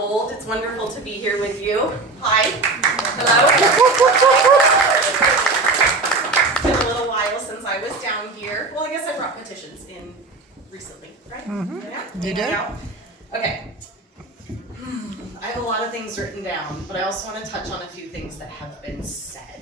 It's wonderful to be here with you. Hi. Hello. It's been a little while since I was down here. Well, I guess I brought petitions in recently, right? Yeah. You did? Okay. I have a lot of things written down, but I also want to touch on a few things that have been said.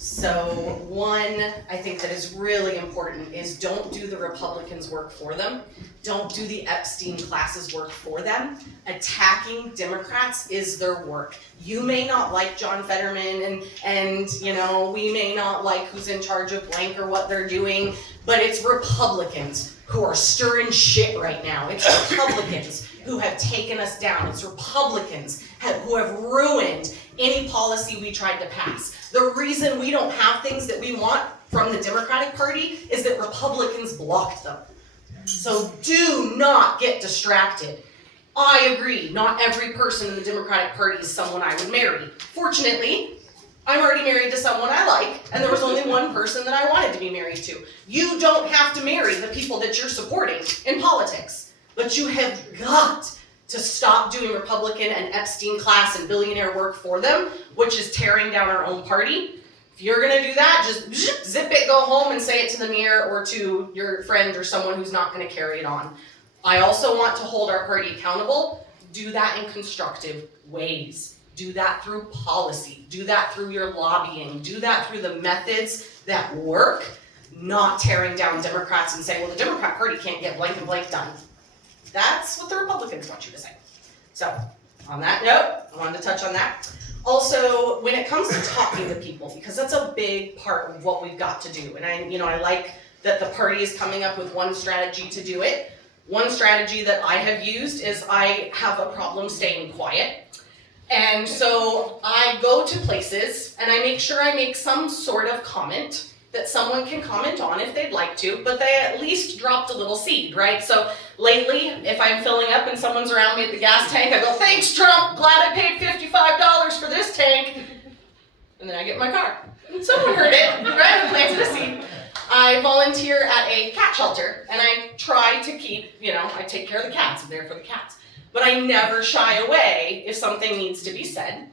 So one, I think that is really important is don't do the Republicans' work for them. Don't do the Epstein classes work for them. Attacking Democrats is their work. You may not like John Fetterman and you know, we may not like who's in charge of blank or what they're doing, but it's Republicans who are stirring shit right now. It's Republicans who have taken us down. It's Republicans who have ruined any policy we tried to pass. The reason we don't have things that we want from the Democratic Party is that Republicans blocked them. So do not get distracted. I agree, not every person in the Democratic Party is someone I would marry. Fortunately, I'm already married to someone I like, and there was only one person that I wanted to be married to. You don't have to marry the people that you're supporting in politics, but you have got to stop doing Republican and Epstein class and billionaire work for them, which is tearing down our own party. If you're gonna do that, just zip it, go home and say it to the mirror or to your friend or someone who's not gonna carry it on. I also want to hold our party accountable. Do that in constructive ways. Do that through policy. Do that through your lobbying. Do that through the methods that work, not tearing down Democrats and saying, well, the Democrat Party can't get blank and blank done. That's what the Republicans want you to say. So, on that note, I wanted to touch on that. Also, when it comes to talking to people, because that's a big part of what we've got to do, and I like that the party is coming up with one strategy to do it. One strategy that I have used is I have a problem staying quiet. And so I go to places and I make sure I make some sort of comment that someone can comment on if they'd like to, but they at least dropped a little seed, right? So lately, if I'm filling up and someone's around me at the gas tank, I go, thanks, Trump, glad I paid $55 for this tank. And then I get in my car. And someone heard it, right? I planted a seed. I volunteer at a cat shelter, and I try to keep, I take care of the cats. I'm there for the cats. But I never shy away if something needs to be said.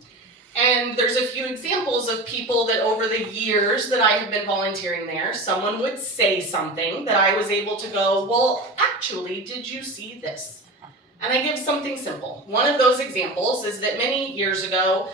And there's a few examples of people that over the years that I have been volunteering there, someone would say something that I was able to go, well, actually, did you see this? And I give something simple. One of those examples is that many years ago,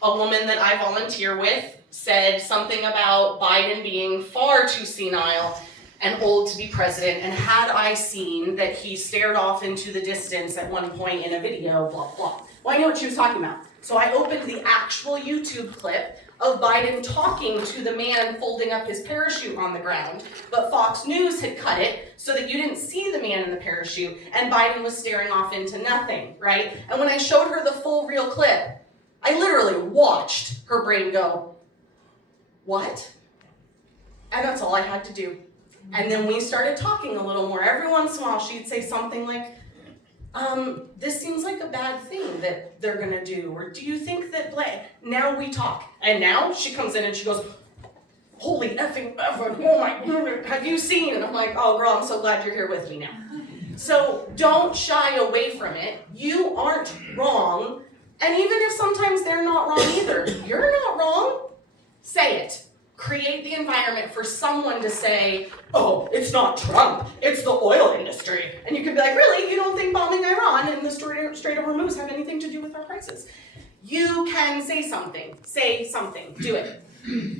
a woman that I volunteer with said something about Biden being far too senile and old to be president, and had I seen that he stared off into the distance at one point in a video, blah, blah. Well, I know what she was talking about. So I opened the actual YouTube clip of Biden talking to the man folding up his parachute on the ground, but Fox News had cut it so that you didn't see the man in the parachute, and Biden was staring off into nothing, right? And when I showed her the full real clip, I literally watched her brain go, what? And that's all I had to do. And then we started talking a little more. Every once in a while, she'd say something like, this seems like a bad thing that they're gonna do, or do you think that now we talk. And now she comes in and she goes, holy effing ever, oh my goodness, have you seen? And I'm like, oh girl, I'm so glad you're here with me now. So don't shy away from it. You aren't wrong. And even if sometimes they're not wrong either, you're not wrong. Say it. Create the environment for someone to say, oh, it's not Trump, it's the oil industry. And you can be like, really? You don't think bombing Iran and the Strait of Hormuz have anything to do with our crisis? You can say something, do it.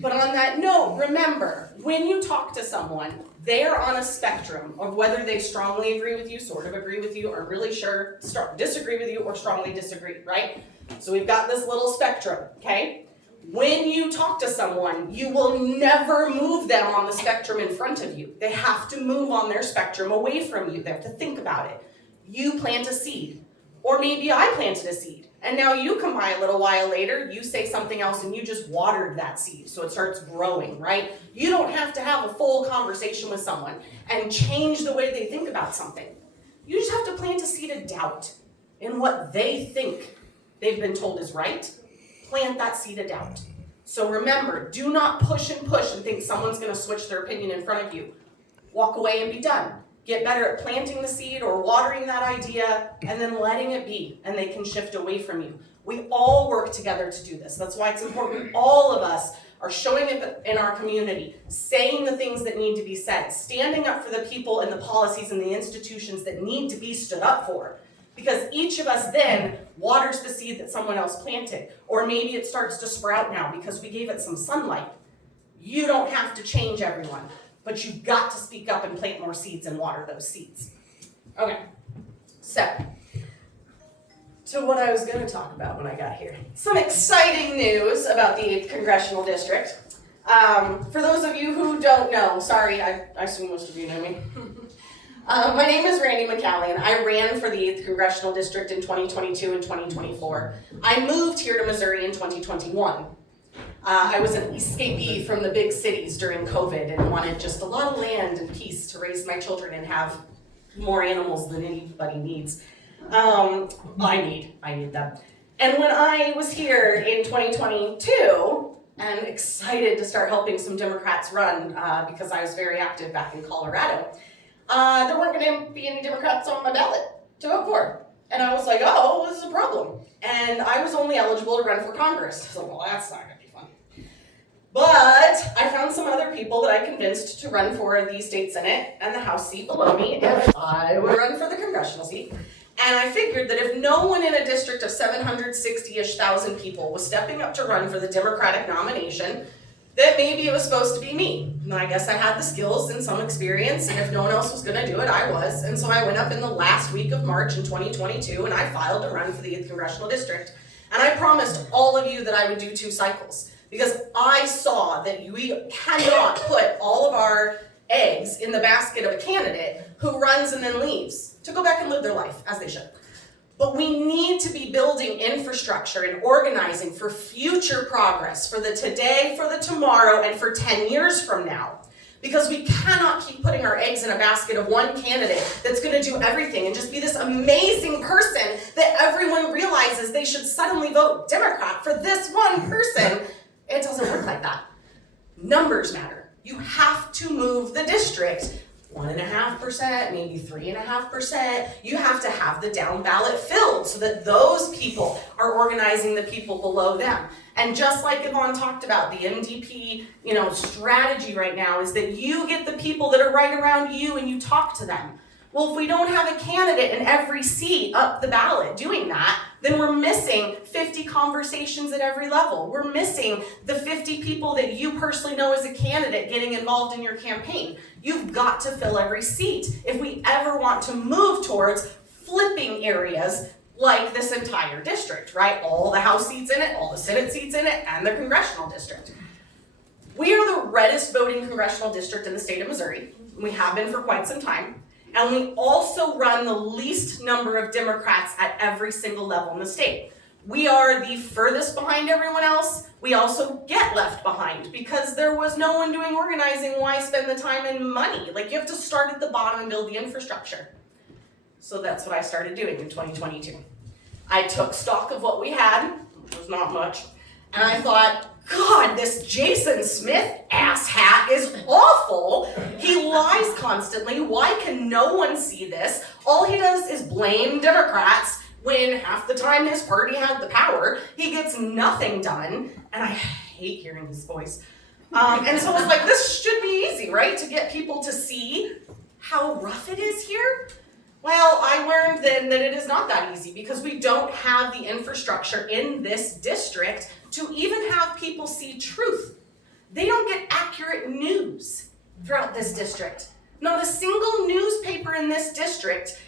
But on that note, remember, when you talk to someone, they are on a spectrum of whether they strongly agree with you, sort of agree with you, or really sure, disagree with you, or strongly disagree, right? So we've got this little spectrum, okay? When you talk to someone, you will never move them on the spectrum in front of you. They have to move on their spectrum away from you. They have to think about it. You plant a seed, or maybe I planted a seed, and now you come by a little while later, you say something else, and you just watered that seed, so it starts growing, right? You don't have to have a full conversation with someone and change the way they think about something. You just have to plant a seed of doubt in what they think they've been told is right. Plant that seed of doubt. So remember, do not push and think someone's going to switch their opinion in front of you. Walk away and be done. get better at planting the seed or watering that idea, and then letting it be, and they can shift away from you. We all work together to do this. That's why it's important all of us are showing it in our community, saying the things that need to be said, standing up for the people and the policies and the institutions that need to be stood up for. Because each of us then waters the seed that someone else planted. Or maybe it starts to sprout now because we gave it some sunlight. You don't have to change everyone, but you've got to speak up and plant more seeds and water those seeds. Okay, so to what I was going to talk about when I got here. Some exciting news about the 8th Congressional District. For those of you who don't know, sorry, I assume most of you know me. My name is Randi McCallian. I ran for the 8th Congressional District in 2022 and 2024. I moved here to Missouri in 2021. I was an escapee from the big cities during COVID and wanted just a lot of land and peace to raise my children and have more animals than anybody needs. I need them. And when I was here in 2022 and excited to start helping some Democrats run because I was very active back in Colorado, there weren't going to be any Democrats on my ballot to vote for. And I was like, oh, this is a problem. And I was only eligible to run for Congress. I was like, well, that's not going to be fun. But I found some other people that I convinced to run for the state senate and the House seat below me, and I would run for the congressional seat. And I figured that if no one in a district of 760-ish thousand people was stepping up to run for the Democratic nomination, that maybe it was supposed to be me. And I guess I had the skills and some experience, and if no one else was gonna do it, I was. And so I went up in the last week of March in 2022, and I filed to run for the 8th Congressional District. And I promised all of you that I would do 2 cycles, because I saw that we cannot put all of our eggs in the basket of a candidate who runs and then leaves to go back and live their life as they should. But we need to be building infrastructure and organizing for future progress, for the today, for the tomorrow, and for 10 years from now. Because we cannot keep putting our eggs in a basket of one candidate that's going to do everything and just be this amazing person that everyone realizes they should suddenly vote Democrat for this one person. It doesn't work like that. Numbers matter. You have to move the district 1.5%, maybe 3.5%. You have to have the down ballot filled so that those people are organizing the people below them. And just like Yvonne talked about, the MDP, strategy right now is that you get the people that are right around you and you talk to them. Well, if we don't have a candidate in every seat up the ballot doing that, then we're missing 50 conversations at every level. We're missing the 50 people that you personally know as a candidate getting involved in your campaign. You've got to fill every seat if we ever want to move towards flipping areas like this entire district, right? All the House seats in it, all the Senate seats in it, and the congressional district. We are the reddest voting congressional district in the state of Missouri. We have been for quite some time. And we also run the least number of Democrats at every single level in the state. We are the furthest behind everyone else. We also get left behind because there was no one doing organizing. Why spend the time and money? You have to start at the bottom and build the infrastructure. So that's what I started doing in 2022. I took stock of what we had, which was not much, and I thought, God, this Jason Smith asshat is awful. He lies constantly. Why can no one see this? All he does is blame Democrats when half the time his party had the power. He gets nothing done, and I hate hearing his voice. And so I was like, this should be easy, right? To get people to see how rough it is here. Well, I learned then that it is not that easy because we don't have the infrastructure in this district to even have people see truth. They don't get accurate news throughout this district. Not a single newspaper in this district,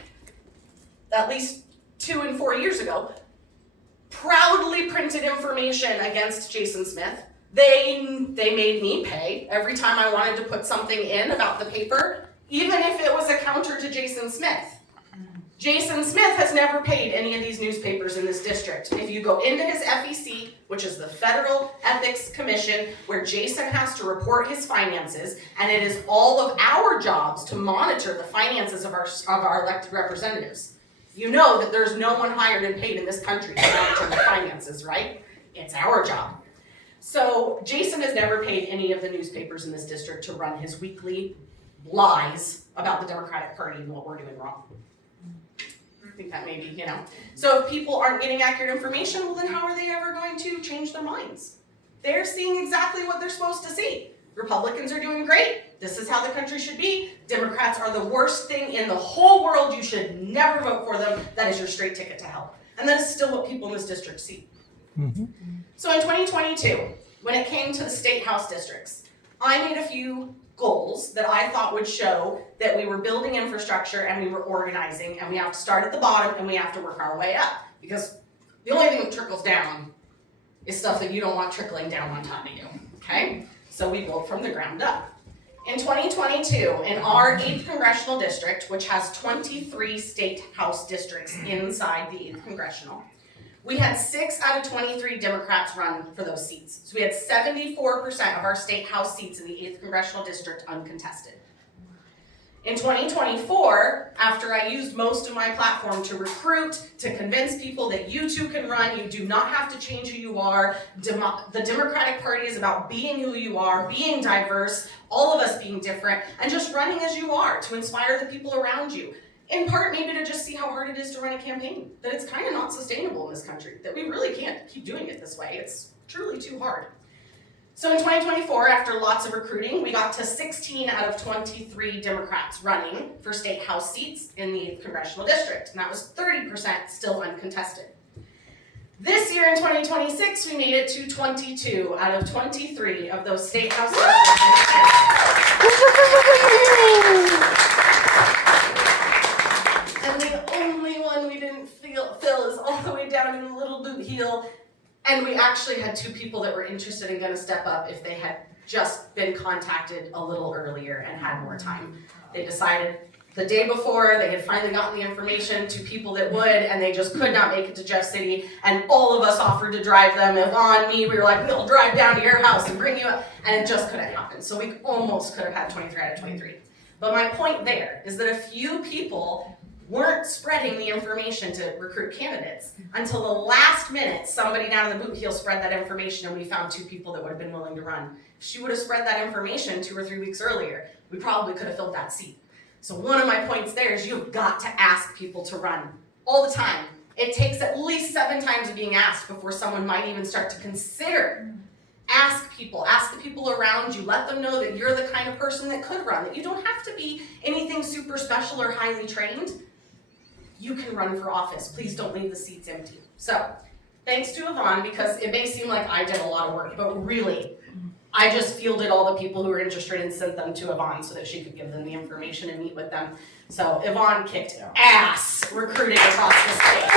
at least 2 and 4 years ago, proudly printed information against Jason Smith. They made me pay every time I wanted to put something in about the paper, even if it was a counter to Jason Smith. Jason Smith has never paid any of these newspapers in this district. If you go into his FEC, which is the Federal Ethics Commission, where Jason has to report his finances, and it is all of our jobs to monitor the finances of our elected representatives. You know that there's no one hired and paid in this country to monitor the finances, right? It's our job. So Jason has never paid any of the newspapers in this district to run his weekly lies about the Democratic Party and what we're doing wrong. I think that maybe, So if people aren't getting accurate information, well then how are they ever going to change their minds? They're seeing exactly what they're supposed to see. Republicans are doing great. This is how the country should be. Democrats are the worst thing in the whole world. You should never vote for them. That is your straight ticket to hell. And that is still what people in this district see. Mm-hmm. So in 2022, when it came to the state house districts, I made a few goals that I thought would show that we were building infrastructure and we were organizing, and we have to start at the bottom and we have to work our way up. Because the only thing that trickles down is stuff that you don't want trickling down on top of you, okay? So we built from the ground up. In 2022, in our 8th Congressional District, which has 23 state house districts inside the 8th Congressional, we had 6 out of 23 Democrats run for those seats. So we had 74% of our state house seats in the 8th Congressional District uncontested. In 2024, after I used most of my platform to recruit, to convince people that you too can run, you do not have to change who you are. The Democratic Party is about being who you are, being diverse, all of us being different, and just running as you are to inspire the people around you. In part, maybe to just see how hard it is to run a campaign, that it's kind of not sustainable in this country, that we really can't keep doing it this way. It's truly too hard. So in 2024, after lots of recruiting, we got to 16 out of 23 Democrats running for state house seats in the 8th Congressional District, and that was 30% still uncontested. This year in 2026, we made it to 22 out of 23 of those state house districts. And the only one we didn't fill is all the way down in the Little Boot Heel. And we actually had 2 people that were interested and going to step up if they had just been contacted a little earlier and had more time. They decided the day before, they had finally gotten the information to people that would, and they just could not make it to Jeff City, and all of us offered to drive them. Yvonne, me, we were like, we'll drive down to your house and bring you up, and it just couldn't happen. So we almost could have had 23 out of 23. But my point there is that a few people weren't spreading the information to recruit candidates until the last minute. Somebody down in the boot heel spread that information, and we found 2 people that would have been willing to run. If she would have spread that information 2 or 3 weeks earlier, we probably could have filled that seat. So one of my points there is you've got to ask people to run all the time. It takes at least 7 times of being asked before someone might even start to consider. Ask the people around you, let them know that you're the kind of person that could run, that you don't have to be anything super special or highly trained. You can run for office. Please don't leave the seats empty. So, thanks to Yvonne, because it may seem like I did a lot of work, but really, I just fielded all the people who were interested and sent them to Yvonne so that she could give them the information and meet with them. So, Yvonne kicked ass recruiting across the state.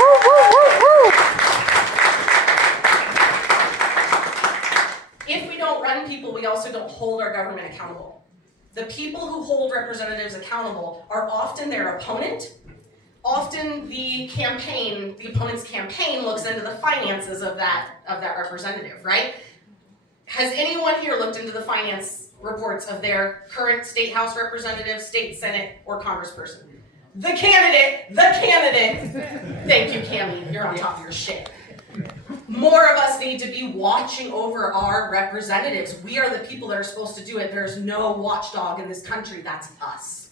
If we don't run people, we also don't hold our government accountable. The people who hold representatives accountable are often their opponent. Often the opponent's campaign looks into the finances of that representative, right? Has anyone here looked into the finance reports of their current state house representative, state senate, or congressperson? The candidate. Thank you, Cammie, you're on top of your shit. More of us need to be watching over our representatives. We are the people that are supposed to do it. There's no watchdog in this country, that's us.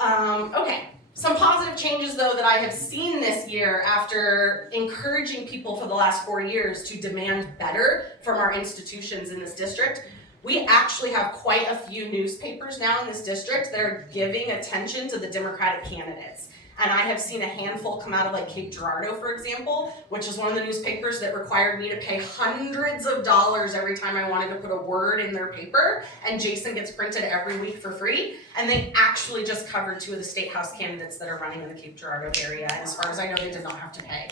Okay. Some positive changes, though, that I have seen this year after encouraging people for the last 4 years to demand better from our institutions in this district. We actually have quite a few newspapers now in this district that are giving attention to the Democratic candidates. And I have seen a handful come out of like Cape Girardeau, for example, which is one of the newspapers that required me to pay hundreds of dollars every time I wanted to put a word in their paper, and Jason gets printed every week for free. And they actually just covered 2 of the state house candidates that are running in the Cape Girardeau area, and as far as I know, they did not have to pay.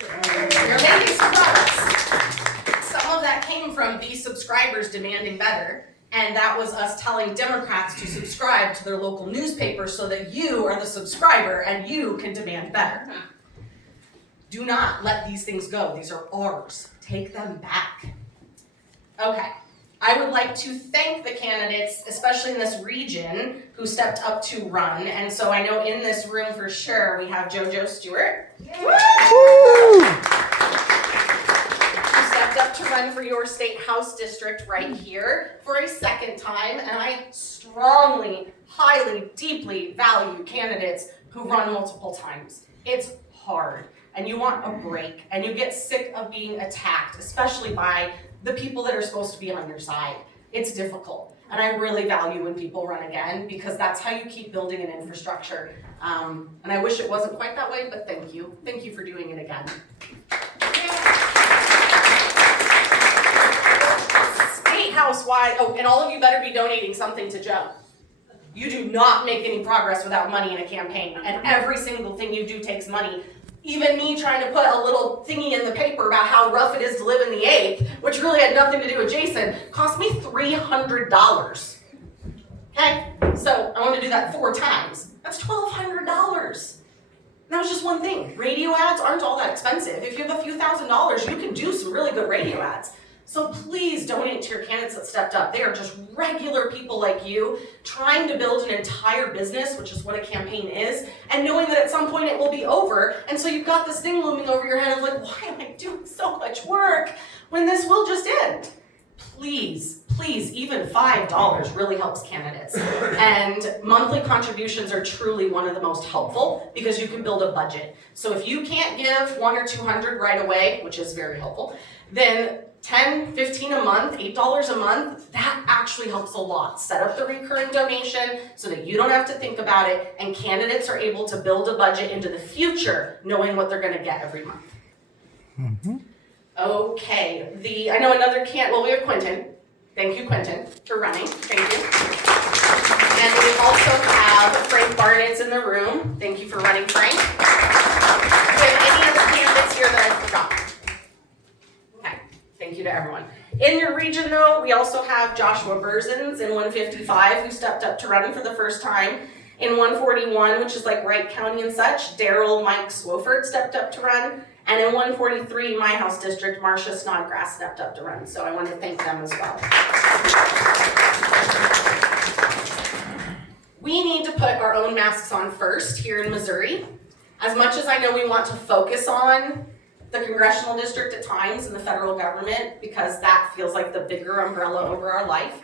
You're making some progress. Some of that came from these subscribers demanding better. And that was us telling Democrats to subscribe to their local newspaper so that you are the subscriber and you can demand better. Do not let these things go. These are ours. Take them back. Okay. I would like to thank the candidates, especially in this region, who stepped up to run. And so I know in this room for sure we have JoJo Stewart. Woo! Who stepped up to run for your our state house district right here for a second time, and I strongly, highly, deeply value candidates who run multiple times. It's hard, and you want a break, and you get sick of being attacked, especially by the people that are supposed to be on your side. It's difficult, and I really value when people run again, because that's how you keep building an infrastructure. And I wish it wasn't quite that way, but thank you. Thank you for doing it again. State House-wide, oh, and all of you better be donating something to Joe. You do not make any progress without money in a campaign, and every single thing you do takes money. Even me trying to put a little thingy in the paper about how rough it is to live in the 8th, which really had nothing to do with Jason, cost me $300. Okay? So I want to do that 4 times. That's $1,200. That was just one thing. Radio ads aren't all that expensive. If you have a few $1,000s, you can do some really good radio ads. So please donate to your candidates that stepped up. They are just regular people like you trying to build an entire business, which is what a campaign is, and knowing that at some point it will be over. And so you've got this thing looming over your head of like, why am I doing so much work when this will just end? Please, even $5 really helps candidates. And monthly contributions are truly one of the most helpful because you can build a budget. So if you can't give 100 or 200 right away, which is very helpful, then 10, 15 a month, $8 a month, that actually helps a lot. Set up the recurring donation so that you don't have to think about it, and candidates are able to build a budget into the future knowing what they're going to get every month. Mm-hmm. Okay, I know another we have Quentin. Thank you, Quentin, for running. Thank you. And we also have Frank Barnett's in the room. Thank you for running, Frank. Do we have any other candidates here that I forgot? Okay, thank you to everyone. In your region, though, we also have Joshua Berzins in 155, who stepped up to run for the first time. In 141, which is like Wright County and such, Mike Swofford stepped up to run. And in 143, my house district, Marcia Snodgrass stepped up to run. So I want to thank them as well. We need to put our own masks on first here in Missouri. As much as I know we want to focus on the congressional district at times and the federal government, because that feels like the bigger umbrella over our life.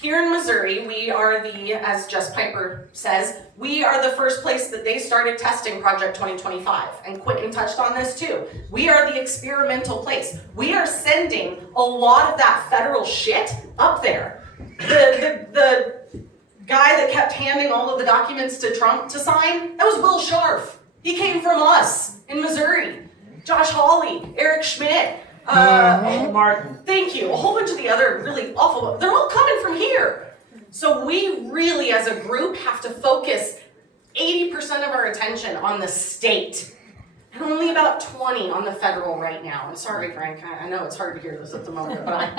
Here in Missouri, we are as Jess Piper says, we are the first place that they started testing Project 2025. And Quentin touched on this too. We are the experimental place. We are sending a lot of that federal shit up there. The guy that kept handing all of the documents to Trump to sign, that was Will Scharf. He came from us in Missouri. Josh Hawley, Eric Schmidt, Martin. Thank you. A whole bunch of the other really awful, they're all coming from here. So we really, as a group, have to focus 80% of our attention on the state, and only about 20 on the federal right now. I'm sorry, Frank, I know it's hard to hear this at the moment, but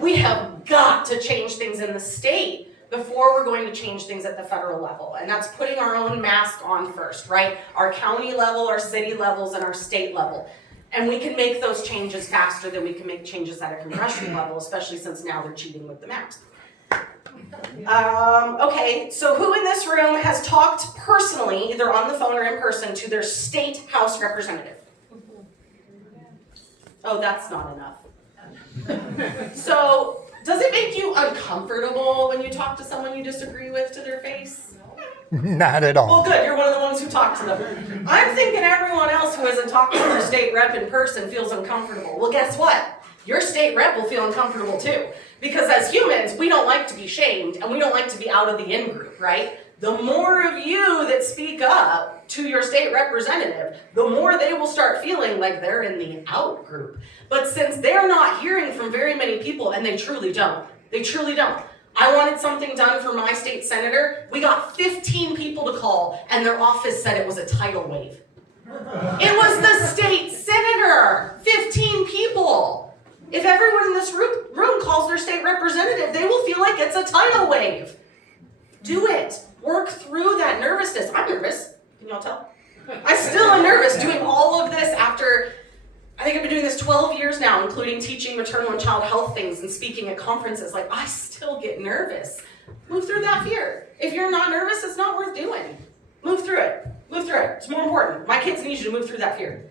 we have got to change things in the state before we're going to change things at the federal level. And that's putting our own mask on first, right? Our county level, our city levels, and our state level. And we can make those changes faster than we can make changes at a congressional level, especially since now they're cheating with the maps. Okay, so who in this room has talked personally, either on the phone or in person, to their state house representative? Oh, that's not enough. So, does it make you uncomfortable when you talk to someone you disagree with to their face? Not at all. Well, good. You're one of the ones who talked to them. I'm thinking everyone else who hasn't talked to their state rep in person feels uncomfortable. Well, guess what? Your state rep will feel uncomfortable too. Because as humans, we don't like to be shamed, and we don't like to be out of the in-group, right? The more of you that speak up to your state representative, the more they will start feeling like they're in the out group. But since they're not hearing from very many people, and they truly don't, I wanted something done for my state senator. We got 15 people to call, and their office said it was a tidal wave. It was the state senator, 15 people. If everyone in this room calls their state representative, they will feel like it's a tidal wave. Do it. Work through that nervousness. I'm nervous. Can y'all tell? I still am nervous doing all of this after, I think I've been doing this 12 years now, including teaching maternal and child health things and speaking at conferences. Like, I still get nervous. Move through that fear. If you're not nervous, it's not worth doing. Move through it. Move through it. It's more important. My kids need you to move through that fear.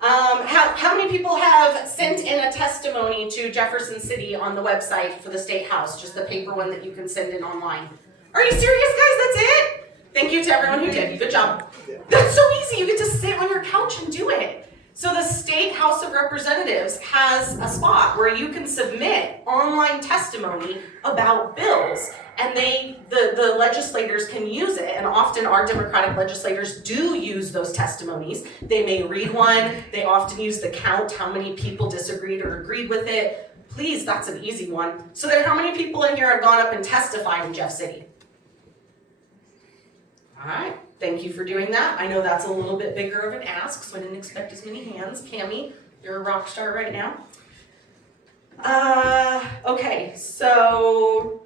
How many people have sent in a testimony to Jefferson City on the website for the State House, just the paper one that you can send in online? Are you serious, guys? That's it? Thank you to everyone who did. Good job. That's so easy. You get to sit on your couch and do it. So the State House of Representatives has a spot where you can submit online testimony about bills, and the legislators can use it, and often our Democratic legislators do use those testimonies. They may read one, they often use the count, how many people disagreed or agreed with it. Please, that's an easy one. So then how many people in here have gone up and testified in Jeff City? All right. Thank you for doing that. I know that's a little bit bigger of an ask, so I didn't expect as many hands. Cammie, you're a rock star right now. Okay, so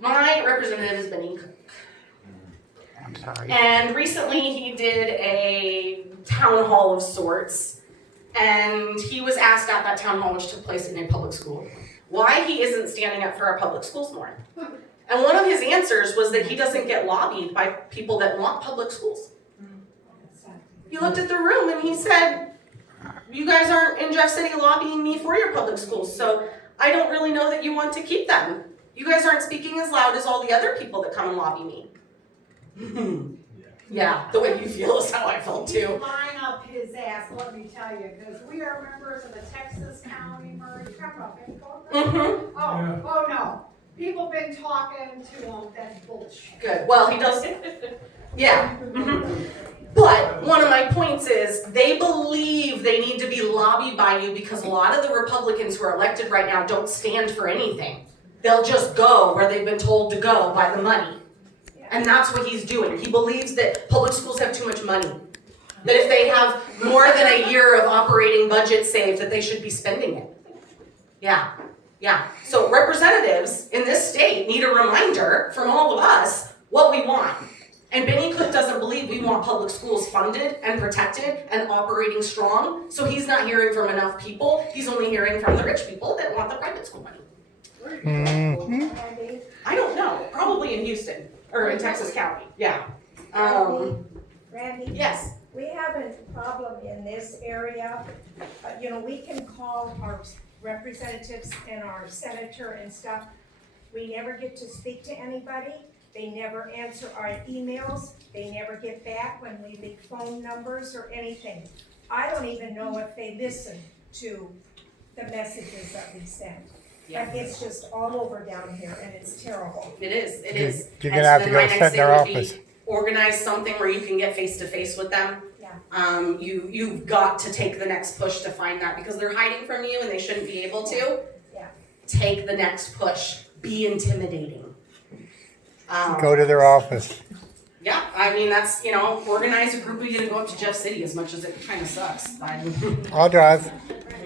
my representative is Benny Cook. I'm sorry. And recently he did a town hall of sorts, and he was asked at that town hall, which took place in a public school, why he isn't standing up for our public schools more. And one of his answers was that he doesn't get lobbied by people that want public schools. He looked at the room and he said, you guys aren't in Jeff City lobbying me for your public schools, so I don't really know that you want to keep them. You guys aren't speaking as loud as all the other people that come and lobby me. Yeah, the way you feel is how I felt too. He's line up his ass, let me tell you, because we are members of the Texas County Merge. Oh no. People been talking to him, that's bullshit. Good. Well, he does. Yeah. But one of my points is they believe they need to be lobbied by you because a lot of the Republicans who are elected right now don't stand for anything. They'll just go where they've been told to go by the money. And that's what he's doing. He believes that public schools have too much money. That if they have more than a year of operating budget saved, that they should be spending it. Yeah. So representatives in this state need a reminder from all of us what we want. And Benny Cook doesn't believe we want public schools funded and protected and operating strong. So he's not hearing from enough people. He's only hearing from the rich people that want the private school money. I don't know. Probably in Houston or in Texas County. Yeah. Randy? Yes. We have a problem in this area. We can call our representatives and our senator and stuff. We never get to speak to anybody. They never answer our emails. They never get back when we leave phone numbers or anything. I don't even know if they listen to the messages that we send. Yeah. But it's just all over down here and it's terrible. It is. You're gonna have to go sit in their office. Organize something where you can get face to face with them. Yeah. You've got to take the next push to find that because they're hiding from you and they shouldn't be able to. Yeah. Take the next push. Be intimidating. Go to their office. Yeah, I mean that's organize a group of you to go up to Jeff City as much as it kind of sucks. But I'll drive.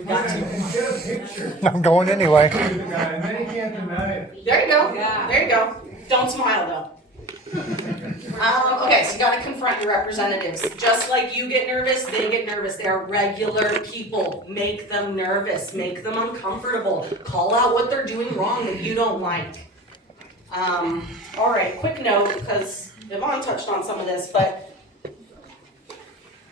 we've got to. Get a picture. I'm going anyway. And then he can't deny it. There you go. There you go. Don't smile though. Okay, so you gotta confront your representatives. Just like you get nervous, they get nervous. They're regular people. Make them nervous. Make them uncomfortable. Call out what they're doing wrong that you don't like. All right, quick note, because Yvonne touched on some of this, but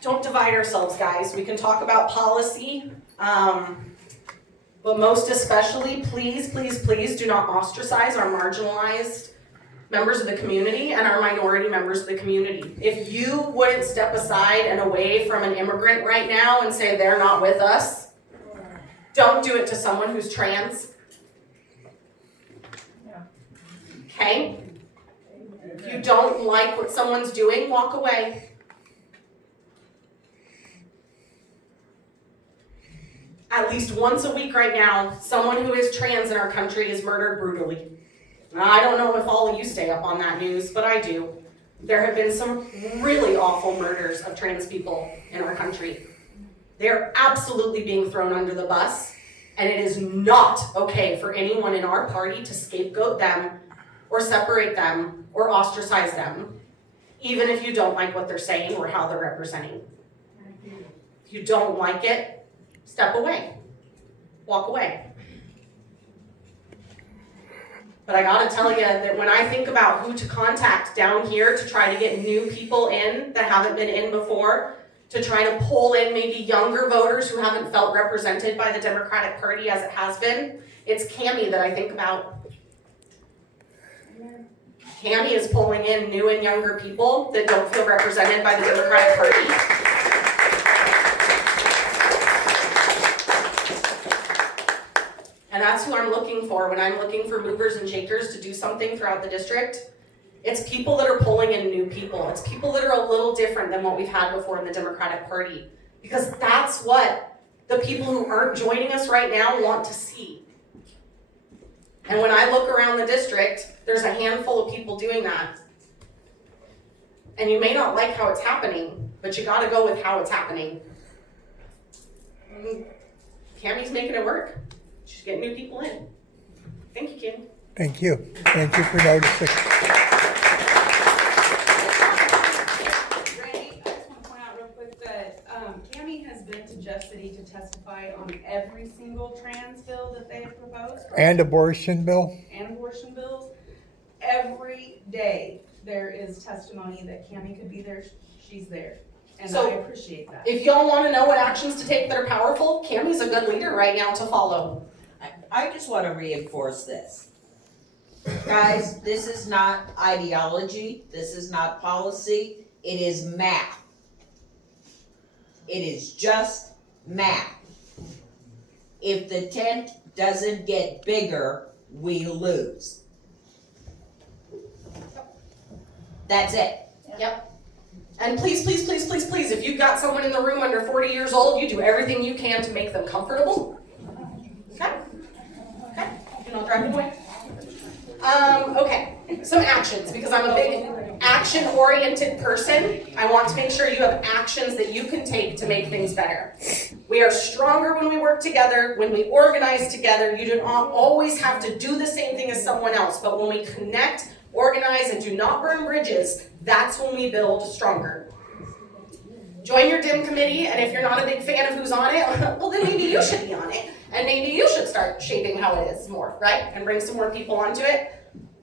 don't divide ourselves, guys. We can talk about policy, but most especially, please, please, please do not ostracize our marginalized members of the community and our minority members of the community. If you wouldn't step aside and away from an immigrant right now and say they're not with us, don't do it to someone who's trans. Okay? If you don't like what someone's doing, walk away. At least once a week right now, someone who is trans in our country is murdered brutally. Now, I don't know if all of you stay up on that news, but I do. There have been some really awful murders of trans people in our country. They're absolutely being thrown under the bus, and it is not okay for anyone in our party to scapegoat them or separate them or ostracize them, even if you don't like what they're saying or how they're representing. If you don't like it, step away. Walk away. But I gotta tell you that when I think about who to contact down here to try to get new people in that haven't been in before, to try to pull in maybe younger voters who haven't felt represented by the Democratic Party as it has been. It's Cammie that I think about. Cammie is pulling in new and younger people that don't feel represented by the Democratic Party. And that's who I'm looking for when I'm looking for movers and shakers to do something throughout the district. It's people that are pulling in new people. It's people that are a little different than what we've had before in the Democratic Party. Because that's what the people who aren't joining us right now want to see. And when I look around the district, there's a handful of people doing that. And you may not like how it's happening, but you gotta go with how it's happening. Cammie's making it work. She's getting new people in. Thank you, Kim. Thank you. Thank you for noticing. Randy, I just want to point out real quick that Cammie has been to Jeff City to testify on every single trans bill that they have proposed. And abortion bill? And abortion bills. Every day there is testimony that Cammie could be there, she's there. And So, I appreciate that. If y'all wanna know what actions to take that are powerful, Cammie's a good leader right now to follow. I just want to reinforce this. Guys, this is not ideology, this is not policy, it is math. It is just math. If the tent doesn't get bigger, we lose. That's it. Yep. And please, please, please, please, please, if you've got someone in the room under 40 years old, you do everything you can to make them comfortable. Okay? Okay? You know, drive away. Okay, some actions, because I'm a big action-oriented person. I want to make sure you have actions that you can take to make things better. We are stronger when we work together, when we organize together. You do not always have to do the same thing as someone else, but when we connect, organize, and do not burn bridges, that's when we build stronger. Join your DIM committee, and if you're not a big fan of who's on it, well then maybe you should be on it. And maybe you should start shaping how it is more, right? And bring some more people onto it.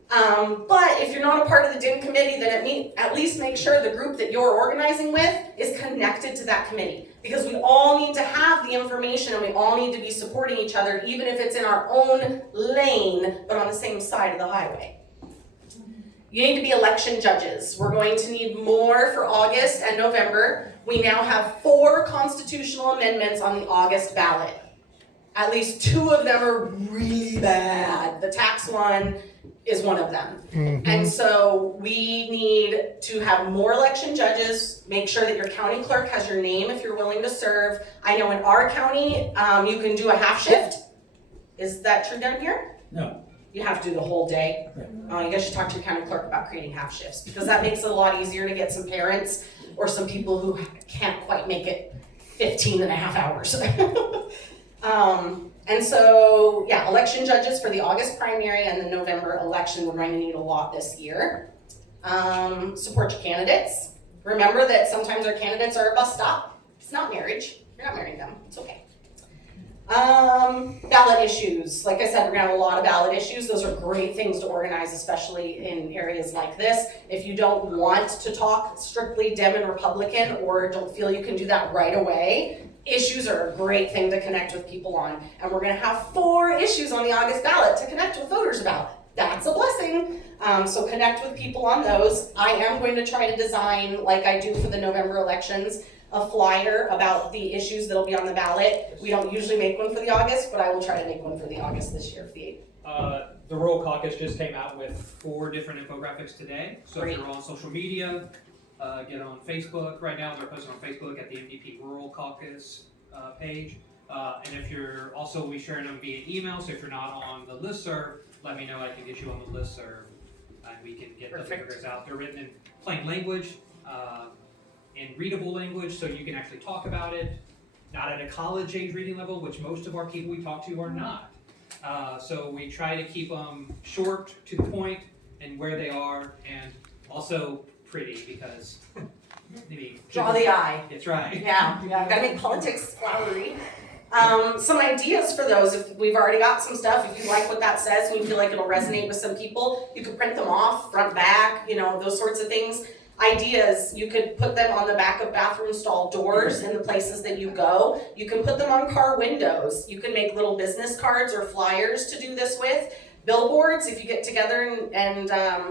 But if you're not a part of the DIM committee, then at least make sure the group that you're organizing with is connected to that committee. Because we all need to have the information and we all need to be supporting each other, even if it's in our own lane, but on the same side of the highway. You need to be election judges. We're going to need more for August and November. We now have 4 constitutional amendments on the August ballot. At least 2 of them are really bad. The tax one is one of them. Mm-hmm. And so we need to have more election judges, make sure that your county clerk has your name if you're willing to serve. I know in our county, you can do a half shift. Is that true down here? No. You have to do the whole day? You guys should talk to your county clerk about creating half shifts, because that makes it a lot easier to get some parents or some people who can't quite make it 15 and a half hours. And so, yeah, election judges for the August primary and the November election, we're going to need a lot this year. Support your candidates. Remember that sometimes our candidates are a bus stop. It's not marriage. You're not marrying them. It's okay. Ballot issues. Like I said, we're gonna have a lot of ballot issues. Those are great things to organize, especially in areas like this. If you don't want to talk strictly Dem and Republican, or don't feel you can do that right away, issues are a great thing to connect with people on. And we're gonna have 4 issues on the August ballot to connect with voters about. That's a blessing. So connect with people on those. I am going to try to design, like I do for the November elections, a flyer about the issues that'll be on the ballot. We don't usually make one for the August, but I will try to make one for the August this year for the 8th. The Rural Caucus just came out with 4 different infographics today. So Great. if you're on social media, get on Facebook. Right now they're posting on Facebook at the MVP Rural Caucus page. And if you're also, we sharing them via email. So if you're not on the listserv, let me know. I can get you on the listserv and we can get Perfect. the figures out. They're written in plain language. In readable language, so you can actually talk about it, not at a college age reading level, which most of our people we talk to are not. So we try to keep them short, to the point, and where they are, and also pretty, because maybe Draw the eye. That's right. Yeah, gotta make politics flowery. Some ideas for those, if we've already got some stuff, if you like what that says and you feel like it'll resonate with some people, you could print them off, front, back, you know, those sorts of things. ideas, you could put them on the back of bathroom stall doors in the places that you go. You can put them on car windows. You can make little business cards or flyers to do this with. Billboards, if you get together and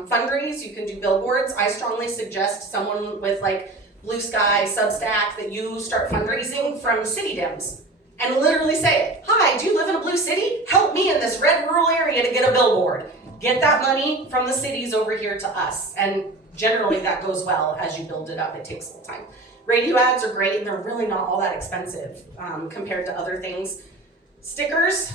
fundraise, you can do billboards. I strongly suggest someone with like Blue Sky, Substack, that you start fundraising from city Dems. And literally say it. Hi, do you live in a blue city? Help me in this red rural area to get a billboard. Get that money from the cities over here to us. And generally that goes well as you build it up. It takes a little time. Radio ads are great and they're really not all that expensive compared to other things. Stickers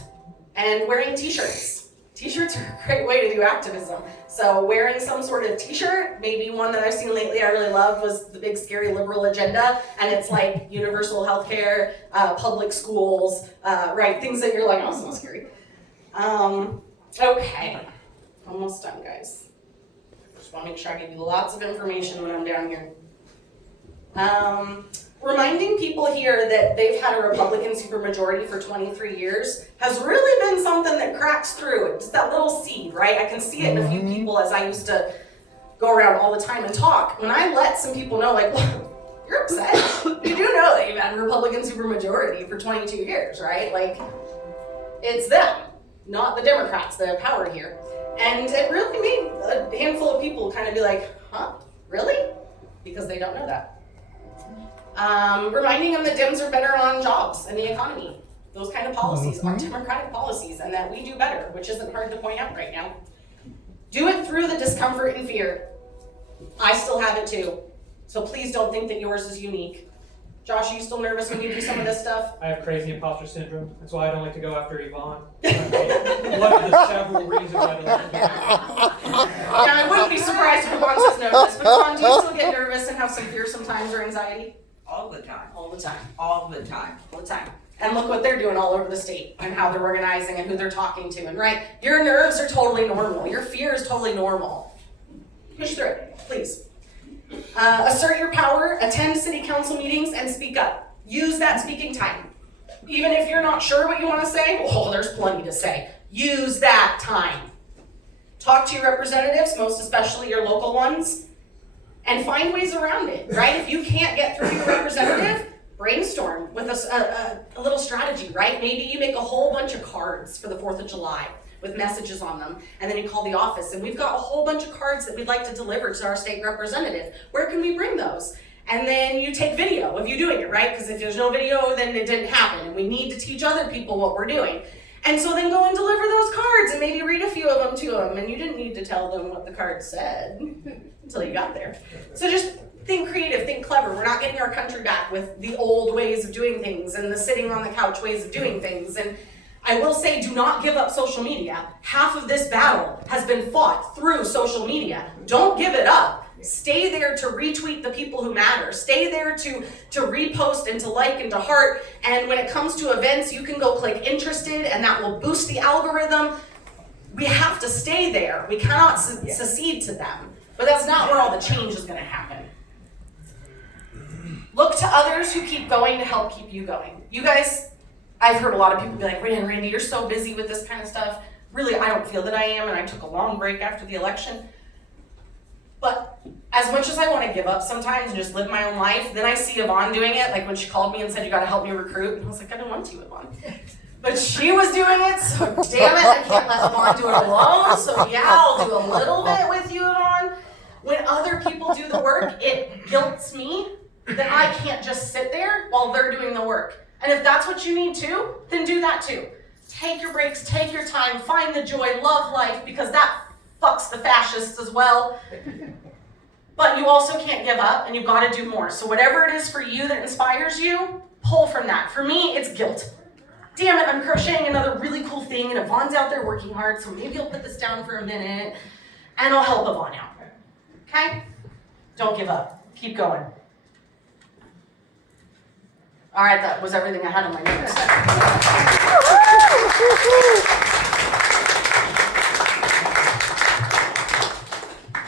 and wearing t-shirts. T-shirts are a great way to do activism. So wearing some sort of t-shirt, maybe one that I've seen lately I really loved was the big scary liberal agenda, and it's like universal healthcare, public schools, right, things that you're like, oh, it's not scary. Okay, almost done, guys. Just want to make sure I give you lots of information when I'm down here. Reminding people here that they've had a Republican supermajority for 23 years has really been something that cracks through. It's that little seed, right? I can see it in a few people as I used to go around all the time and talk. When I let some people know, like, well, you're upset. You do know that you've had a Republican supermajority for 22 years, right? Like, it's them, not the Democrats that have power here. And it really made a handful of people kind of be like, huh, really? Because they don't know that. Reminding them that Dems are better on jobs and the economy. Those kind of policies are Democratic policies and that we do better, which isn't hard to point out right now. Do it through the discomfort and fear. I still have it too. So please don't think that yours is unique. Josh, are you still nervous when you do some of this stuff? I have crazy imposter syndrome. That's why I don't like to go after Yvonne. One of the several reasons I don't like to go after her. Now, I wouldn't be surprised if Yvonne says no to this, but Yvonne, do you still get nervous and have some fear sometimes or anxiety? All the time, All the time. all the time. All the time. And look what they're doing all over the state and how they're organizing and who they're talking to. And right, your nerves are totally normal. Your fear is totally normal. Push through it, please. Assert your power, attend city council meetings, and speak up. Use that speaking time. Even if you're not sure what you want to say, oh, there's plenty to say. Use that time. Talk to your representatives, most especially your local ones, and find ways around it, right? If you can't get through your representative, brainstorm with a little strategy, right? Maybe you make a whole bunch of cards for the 4th of July with messages on them, and then you call the office, and we've got a whole bunch of cards that we'd like to deliver to our state representative. Where can we bring those? And then you take video of you doing it, right? Because if there's no video, then it didn't happen, and we need to teach other people what we're doing. And so then go and deliver those cards and maybe read a few of them to them, and you didn't need to tell them what the card said until you got there. So just think creative, think clever. We're not getting our country back with the old ways of doing things and the sitting on the couch ways of doing things. And I will say, do not give up social media. Half of this battle has been fought through social media. Don't give it up. Stay there to retweet the people who matter. Stay there to repost and to like and to heart. And when it comes to events, you can go click interested and that will boost the algorithm. We have to stay there. We cannot secede to them. But that's not where all the change is going to happen. Look to others who keep going to help keep you going. You guys, I've heard a lot of people be like, Randy, you're so busy with this kind of stuff. Really, I don't feel that I am, and I took a long break after the election. But as much as I want to give up sometimes and just live my own life, then I see Yvonne doing it, like when she called me and said, you got to help me recruit. And I was like, I don't want to, Yvonne. But she was doing it, so damn it, I can't let Yvonne do it alone. So yeah, I'll do a little bit with you, Yvonne. When other people do the work, it guilts me that I can't just sit there while they're doing the work. And if that's what you need too, then do that too. Take your breaks, take your time, find the joy, love life, because that fucks the fascists as well. But you also can't give up, and you've got to do more. So whatever it is for you that inspires you, pull from that. For me, it's guilt. Damn it, I'm crocheting another really cool thing, and Yvonne's out there working hard, so maybe I'll put this down for a minute, and I'll help Yvonne out. Okay? Don't give up. Keep going. All right, that was everything I had on my notes.